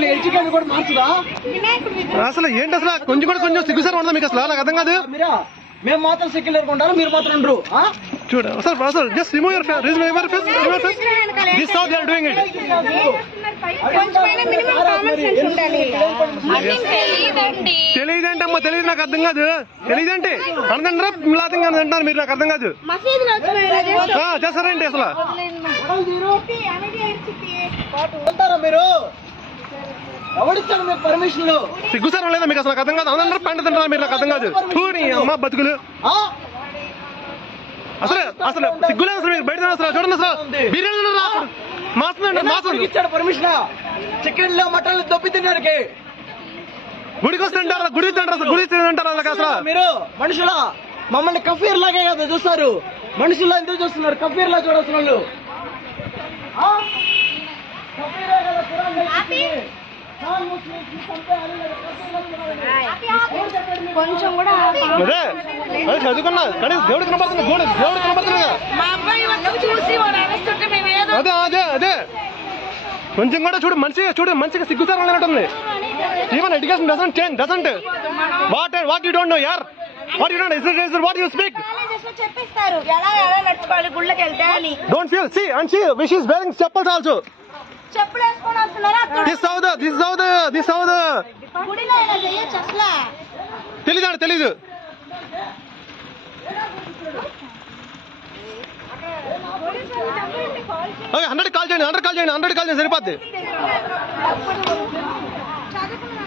మిమ్మల్ని ఎడ్యుకేట్ కూడా మార్చదా? అసలు ఏంటి అసలు? కొంచెం కూడా కొంచెం సిగ్గుసారి ఉండదు మీకు అసలు? నాకు అర్థం కాదు. మీరా? మేము మాత్రం సెక్యులర్ ఉంటారు మీరు మాత్రం ఉండరు? చూడు అసలు అసలు just remove your face remove your face remove your face this how they are doing it తెలియదేంటమ్మా తెలియదు నాకు అర్థం కాదు. తెలియదేంటి అనదంటారా మిలాతంగా అంటున్నారు మీరు నాకు అర్థం కాదు. చేస్తారేంటి అసలు? మీరు? అనేది ఏడ్చితే. ఉంటారా మీరు ఎవరిచ్చాడు మీకు పర్మిషన్లు? సిగ్గుసారం లేదా మీకు అసలు నాకు అర్థం కాదు. అందరూ పంట తింటారా మీరు నాకు అర్థం కాదు. నీ అమ్మ బతుకులు. ఆ? అసలు అసలు సిగ్గులేదు అసలు మీరు. బయట అసలు చూడండి అసలు. బిర్యానీ ఎవరికి మాసం ఇచ్చాడు పర్మిషన్? చికెన్లో మటన్ దొబ్బి తినడానికి. గుడికి వస్తుంటారా గుడి తింటారా గుడి తింటారా వాళ్ళకి అసలు. మీరు? మనుషులా? మమ్మల్ని కఫీర్ లాగే కదా చూస్తారు. మనుషుల్లా ఎందుకు చూస్తున్నారు? కఫీర్ లా చూడాల్సిన వాళ్ళు కొంచెం కూడా చదువుకున్నా. కానీ దేవుడు కనబడుతుంది దేవుడు దేవుడు కనబడుతుంది అదే అదే అదే. కొంచెం కూడా చూడు మంచిగా చూడు మంచిగా సిగ్గుతారం లేనట్టుంది. Even education doesn't change doesn't what what you don't know యార్ what you don't is what you speak చెప్పిస్తారు. ఎలా ఎలా నడుచుకోవాలి గుళ్ళకి వెళ్తే అని don't feel see and she wish wearing chappals also చెప్పులు వేసుకొని వస్తున్నారు గుడిలో ఇలా చేయొచ్చు అసలు? తెలీదు తెలీదు. ఓకే హండ్రెడ్ కాల్ చేయండి హండ్రెడ్ కాల్ చేయండి హండ్రెడ్ కాల్ చేయండి సరిపోద్ది. చదువుకున్న